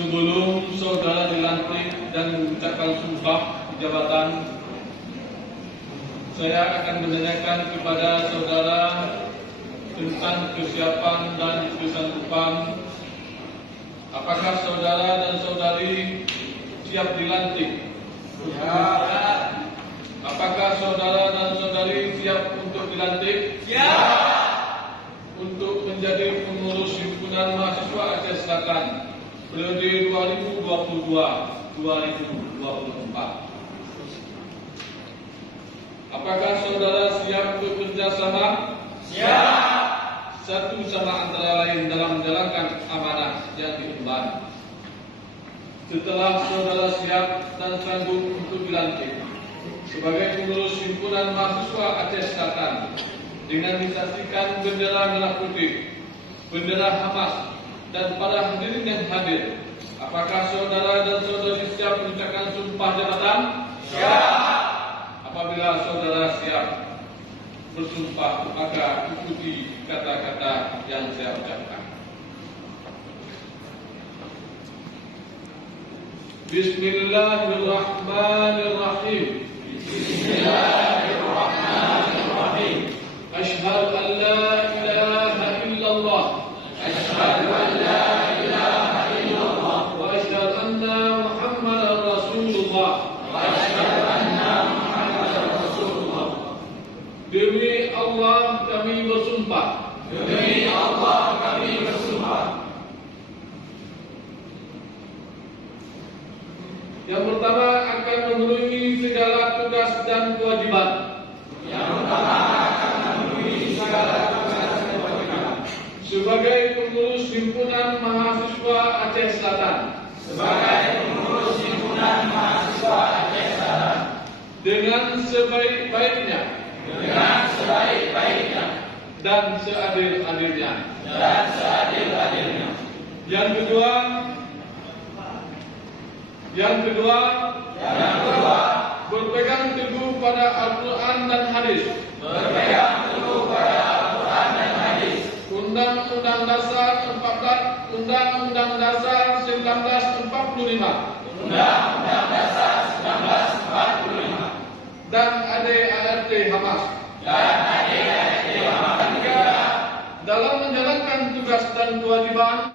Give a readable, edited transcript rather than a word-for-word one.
Sebelum saudara dilantik dan mengucapkan sumpah jabatan, saya akan menanyakan kepada saudara tentang kesiapan dan kesanggupan. Apakah saudara dan saudari siap dilantik? Ya. Apakah saudara dan saudari siap untuk dilantik? Ya. Untuk menjadi pengurus himpunan mahasiswa Aceh Selatan periode 2022-2024. Apakah saudara siap bekerja sama? Siap. Satu sama antara lain dalam menjalankan amanah yang diemban. Setelah saudara siap dan sanggup untuk dilantik sebagai pengurus himpunan mahasiswa Aceh Selatan dengan disaksikan bendera merah putih, bendera Hamas, dan para hadirin yang hadir, apakah saudara dan saudari siap mengucapkan sumpah jabatan? Siap. Apabila saudara siap bersumpah, maka ikuti kata-kata yang saya ucapkan. Bismillahirrahmanirrahim. Bismillahirrahmanirrahim. Asyhadu an la ilaha illallah. Asyhadu an la ilaha illallah. Wa asyhadu anna Muhammadar Rasulullah. Wa asyhadu anna Muhammadar Rasulullah. Demi Allah kami bersumpah. Demi Allah kami bersumpah. Yang pertama, akan memenuhi segala tugas dan kewajiban. Yang pertama, akan memenuhi segala tugas dan kewajiban Sebagai pengurus himpunan mahasiswa Aceh Selatan. sebagai pengurus himpunan mahasiswa Aceh Selatan Dengan sebaik-baiknya dengan sebaik-baiknya dan seadil-adilnya. dan seadil-adilnya. Yang kedua, Yang kedua, berpegang teguh pada Al-Quran dan hadis, berpegang teguh pada Al-Quran dan hadis, Undang-Undang Dasar 1945, Undang-Undang Dasar 1945, dan AD-ART Hamas. dan AD-ART Hamas. Dalam menjalankan tugas dan kewajiban